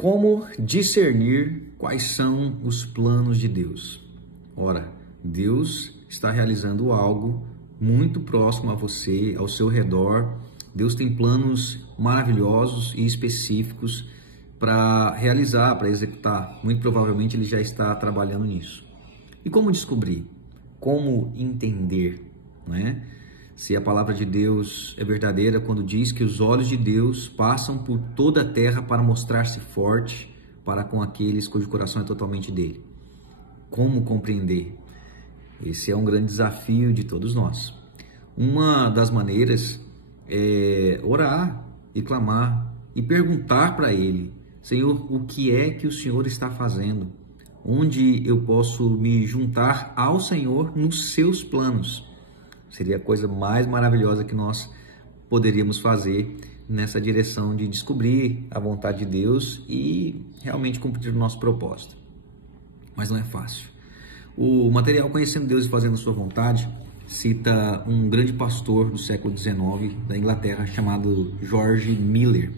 Como discernir quais são os planos de Deus? Ora, Deus está realizando algo muito próximo a você, ao seu redor. Deus tem planos maravilhosos e específicos para realizar, para executar. Muito provavelmente Ele já está trabalhando nisso. E como descobrir? Como entender, né? Se a palavra de Deus é verdadeira quando diz que os olhos de Deus passam por toda a terra para mostrar-se forte para com aqueles cujo coração é totalmente dele. Como compreender? Esse é um grande desafio de todos nós. Uma das maneiras é orar e clamar e perguntar para Ele: Senhor, o que é que o Senhor está fazendo? Onde eu posso me juntar ao Senhor nos seus planos? Seria a coisa mais maravilhosa que nós poderíamos fazer nessa direção de descobrir a vontade de Deus e realmente cumprir o nosso propósito. Mas não é fácil. O material Conhecendo Deus e Fazendo Sua Vontade cita um grande pastor do século XIX da Inglaterra chamado George Miller.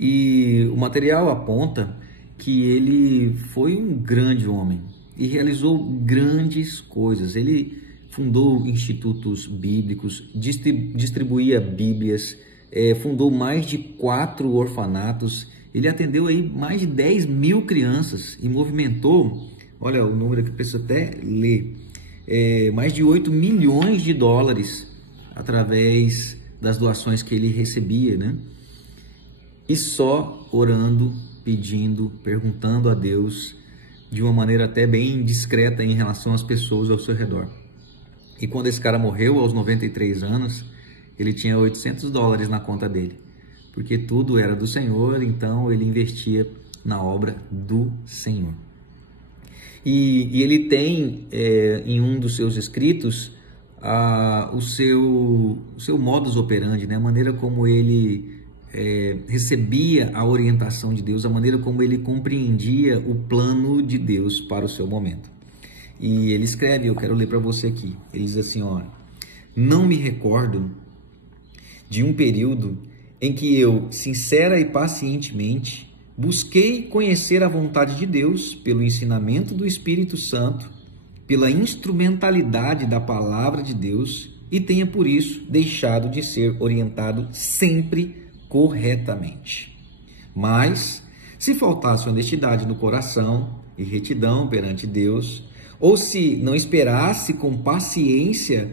E o material aponta que ele foi um grande homem e realizou grandes coisas. Ele fundou institutos bíblicos, distribuía bíblias, fundou mais de 4 orfanatos. Ele atendeu aí mais de 10 mil crianças e movimentou, olha o número que eu preciso até ler, mais de 8 milhões de dólares através das doações que ele recebia, né? E só orando, pedindo, perguntando a Deus de uma maneira até bem discreta em relação às pessoas ao seu redor. E quando esse cara morreu, aos 93 anos, ele tinha 800 dólares na conta dele. Porque tudo era do Senhor, então ele investia na obra do Senhor. E ele tem, em um dos seus escritos, o seu modus operandi, né? A maneira como ele recebia a orientação de Deus, a maneira como ele compreendia o plano de Deus para o seu momento. E ele escreve, eu quero ler para você aqui. Ele diz assim, olha: não me recordo de um período em que eu, sincera e pacientemente, busquei conhecer a vontade de Deus pelo ensinamento do Espírito Santo, pela instrumentalidade da palavra de Deus, e tenha por isso deixado de ser orientado sempre corretamente. Mas, se faltasse honestidade no coração e retidão perante Deus, ou se não esperasse com paciência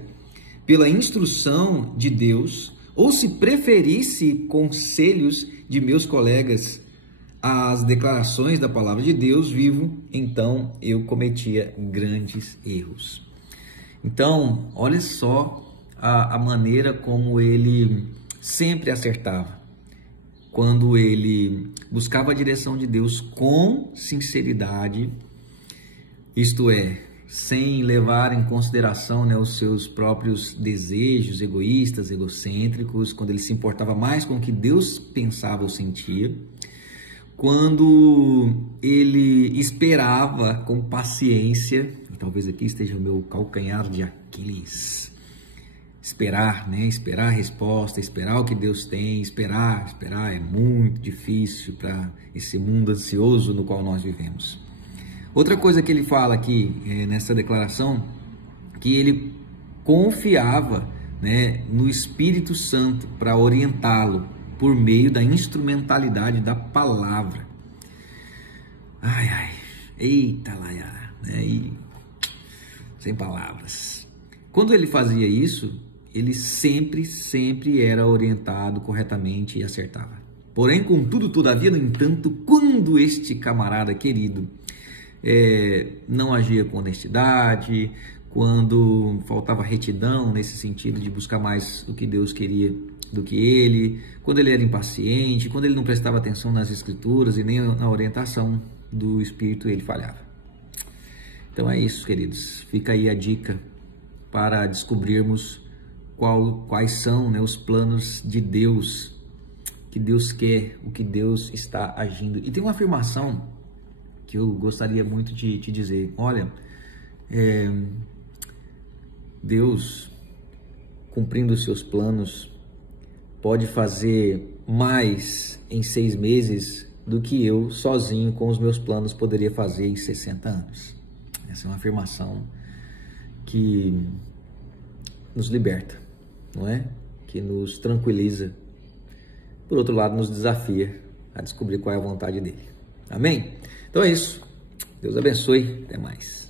pela instrução de Deus, ou se preferisse conselhos de meus colegas às declarações da palavra de Deus vivo, então eu cometia grandes erros. Então, olha só a maneira como ele sempre acertava. Quando ele buscava a direção de Deus com sinceridade, isto é, sem levar em consideração, né, os seus próprios desejos egoístas, egocêntricos, quando ele se importava mais com o que Deus pensava ou sentia, quando ele esperava com paciência, talvez aqui esteja o meu calcanhar de Aquiles, esperar, né, esperar a resposta, esperar o que Deus tem, esperar é muito difícil para esse mundo ansioso no qual nós vivemos. Outra coisa que ele fala aqui nessa declaração, que ele confiava, né, no Espírito Santo para orientá-lo por meio da instrumentalidade da palavra. Eita laia, né? E sem palavras. Quando ele fazia isso, ele sempre era orientado corretamente e acertava. Porém, contudo, todavia, no entanto, quando este camarada querido não agia com honestidade, quando faltava retidão nesse sentido de buscar mais o que Deus queria do que ele, quando ele era impaciente, quando ele não prestava atenção nas escrituras e nem na orientação do Espírito, ele falhava. Então é isso, queridos. Fica aí a dica para descobrirmos quais são, né, os planos de Deus, que Deus quer, o que Deus está agindo. E tem uma afirmação que eu gostaria muito de te dizer. Olha, Deus, cumprindo os seus planos, pode fazer mais em 6 meses do que eu sozinho com os meus planos poderia fazer em 60 anos. Essa é uma afirmação que nos liberta, não é? Que nos tranquiliza. Por outro lado, nos desafia a descobrir qual é a vontade dele. Amém? Então é isso. Deus abençoe. Até mais.